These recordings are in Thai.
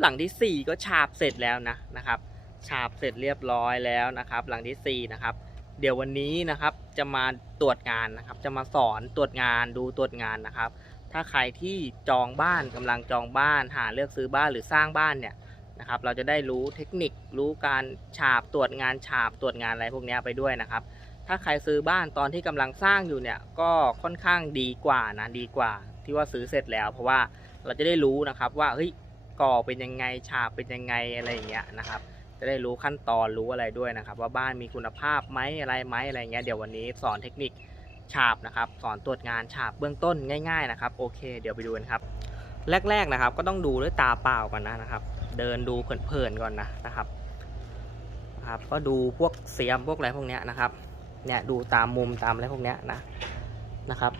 หลังที่สี่ก็ฉาบเสร็จแล้วนะนะครับฉาบเสร็จเรียบร้อยแล้วนะครับ หลังที่สี่นะครับเดี๋ยววันนี้นะครับจะมาตรวจงานนะครับ จะมาสอนตรวจงานดูตรวจงานนะครับ ถ้าใครที่จองบ้านกำลังจองบ้าน หาเลือกซื้อบ้านหรือสร้างบ้านเนี่ยนะครับ เราจะได้รู้เทคนิครู้การฉาบตรวจงานฉาบตรวจงานอะไรพวกนี้ไปด้วยนะครับ ถ้าใครซื้อบ้านตอนที่กำลังสร้างอยู่เนี่ยก็ค่อนข้างดีกว่านะดีกว่า ที่ว่าซื้อเสร็จแล้ว เพราะว่าเราจะได้รู้นะครับว่าเฮ้ย ก่อเป็นยังไงฉาบเป็นยังไงอะไรอย่างเงี้ยนะครับจะได้รู้ขั้นตอนรู้อะไรด้วยนะครับ ว่าบ้านมีคุณภาพไหมอะไรไหมอะไรเงี้ยเดี๋ยววันนี้สอนเทคนิคฉาบนะครับ สอนตรวจงานฉาบเบื้องต้นง่าย ๆนะครับ โอเคเดี๋ยวไปดูกันครับ แรก ๆนะครับ ก็ต้องดูด้วยตาเปล่าก่อนนะนะครับ เดินดูเพลินๆก่อนนะนะครับนะครับก็ดูพวกเสียมพวกอะไรพวกเนี้ยนะครับเนี่ยดูตามมุมตามอะไรพวกเนี้ยนะนะครับ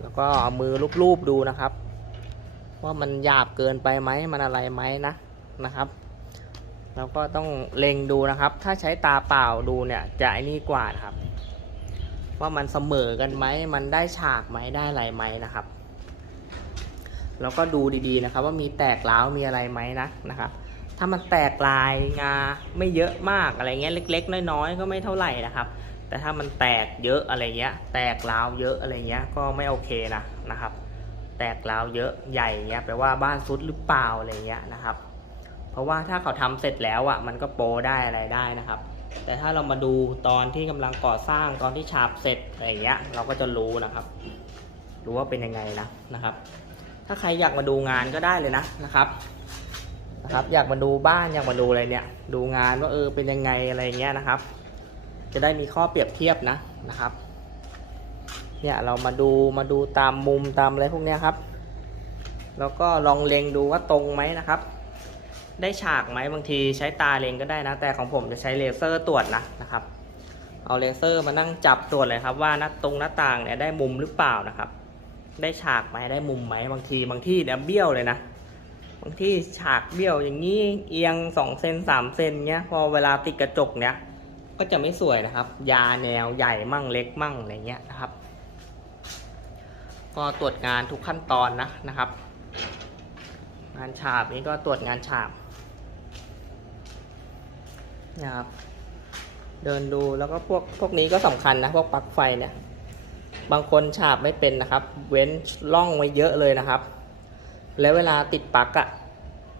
แล้วก็เอามือลูบๆดูนะครับ ว่ามันหยาบเกินไปไหมมันอะไรไหมนะนะครับแล้วก็ต้องเล็งดูนะครับ ถ้าใช้ตาเปล่าดูเนี่ยจะไอ้นี่กว่านะครับ ว่ามันเสมอกันไหมมันได้ฉากไหมได้อะไรไหมนะครับ แล้วก็ดูดีๆนะครับ ว่ามีแตกร้าวมีอะไรไหมนะนะครับ ถ้ามันแตกลายงาไม่เยอะมากอะไรเงี้ยเล็ก ๆ น้อยๆก็ไม่เท่าไหร่นะครับ แต่ถ้ามันแตกเยอะอะไรเงี้ย แตกร้าวเยอะอะไรเงี้ยก็ไม่โอเคนะนะครับ แตกร้าวเยอะใหญ่เงี้ยแปลว่าบ้านซุดหรือเปล่าอะไรเงี้ยนะครับ เพราะว่าถ้าเขาทำเสร็จแล้วอะมันก็โปได้อะไรได้นะครับ แต่ถ้าเรามาดูตอนที่กำลังก่อสร้างตอนที่ฉาบเสร็จอะไรเงี้ยเราก็จะรู้นะครับ รู้ว่าเป็นยังไงนะนะครับ ถ้าใครอยากมาดูงานก็ได้เลยนะนะครับนะครับ อยากมาดูบ้านอยากมาดูอะไรเนี่ย ดูงานว่าเออเป็นยังไงอะไรเงี้ยนะครับ จะได้มีข้อเปรียบเทียบนะนะครับ เนี่ยเรามาดูมาดูตามมุมตามอะไรพวกเนี้ยครับ แล้วก็ลองเล็งดูว่าตรงไหมนะครับ ได้ฉากไหมบางทีใช้ตาเล็งก็ได้นะ แต่ของผมจะใช้เลเซอร์ตรวจนะนะครับ เอาเลเซอร์มานั่งจับตรวจเลยครับ ว่าหน้าตรงหน้าต่างเนี่ยได้มุมหรือเปล่านะครับ ได้ฉากไหมได้มุมไหมบางทีบางที่เนี่ยเบี้ยวเลยนะบางที่ฉากเบี้ยวอย่างนี้เอียง2เซน3เซนเนี้ยพอเวลาติดกระจกเนี้ยก็จะไม่สวยนะครับ ยาแนวใหญ่มั่งเล็กมั่งอะไรเงี้ยนะครับ ก็ตรวจงานทุกขั้นตอนนะนะครับ งานฉาบนี้ก็ตรวจงานฉาบนะครับ เดินดูแล้วก็พวกพวกนี้ก็สำคัญนะพวกปลั๊กไฟเนี่ยบางคนฉาบไม่เป็นนะครับ เว้นร่องไว้เยอะเลยนะครับ แล้วเวลาติดปลั๊กอะ่ะ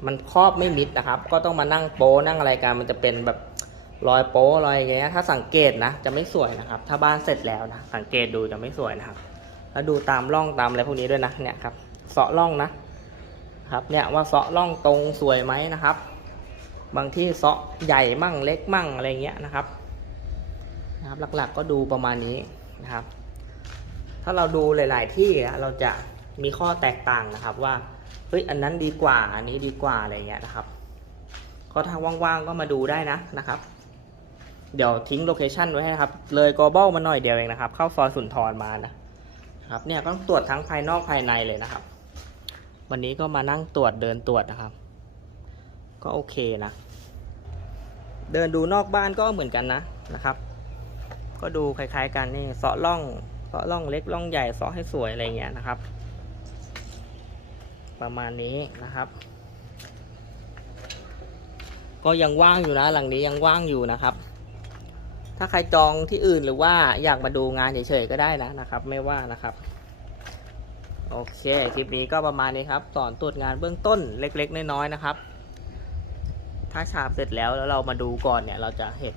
มันครอบไม่มิดนะครับ ก็ต้องมานั่งโป้นั่งอะไรกันมันจะเป็นแบบรอยโป้รอยอย่างเงี้ยถ้าสังเกตนะจะไม่สวยนะครับ ถ้าบ้านเสร็จแล้วนะสังเกตดูจะไม่สวยนะครับ แล้วดูตามร่องตามอะไรพวกนี้ด้วยนะเนี่ยครับเสาะร่องนะครับเนี่ยว่าเสาะร่องตรงสวยไหมนะครับ บางที่เสาะใหญ่มั่งเล็กมั่งอะไรเงี้ยนะครับนะครับ หลักๆก็ดูประมาณนี้นะครับ ถ้าเราดูหลาย ๆ ที่เราจะมีข้อแตกต่างนะครับว่าเฮ้ยอันนั้นดีกว่าอันนี้ดีกว่าอะไรเงี้ยนะครับก็ถ้าว่างๆก็มาดูได้นะนะครับ เดี๋ยวทิ้งโลเคชันไว้ให้นะครับ เลยกอบอลมาหน่อยเดียวเองนะครับ เข้าซอยสุนทรมานะ ครับเนี่ยก็ต้องตรวจทั้งภายนอกภายในเลยนะครับ วันนี้ก็มานั่งตรวจเดินตรวจนะครับ ก็โอเคนะ เดินดูนอกบ้านก็เหมือนกันนะนะครับ ก็ดูคล้ายๆกันนี่เสาะร่องเสาะร่องเล็กร่องใหญ่เสาะให้สวยอะไรเงี้ยนะครับ ประมาณนี้นะครับ ก็ยังว่างอยู่นะหลังนี้ยังว่างอยู่นะครับ ถ้าใครจองที่อื่นหรือว่าอยากมาดูงานเฉยๆก็ได้นะนะครับ ไม่ว่านะครับ โอเคคลิปนี้ก็ประมาณนี้ครับ สอนตรวจงานเบื้องต้นเล็ก ๆ น้อยๆนะครับ ถ้าฉาบเสร็จแล้วแล้วเรามาดูก่อนเนี่ยเราจะเห็น